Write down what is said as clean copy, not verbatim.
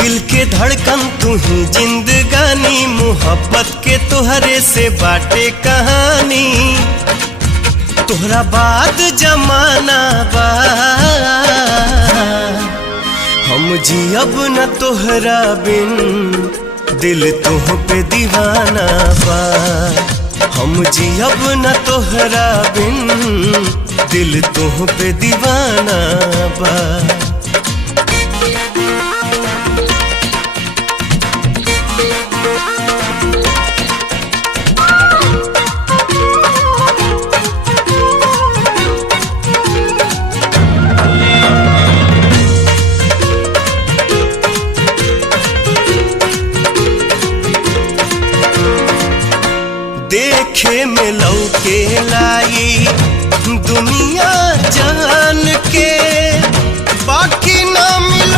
दिल के धड़कन तू ही जिंदगानी, मोहब्बत के तोहरे से बाटे कहानी। तोहरा बाद जमाना बा, हम जियब न तोहरा बिन, दिल तुह पे दीवाना बा। हम जियब न तोहरा बिन, दिल तुह पे दीवाना बा। देखे में लौके लाई दुनिया जान के,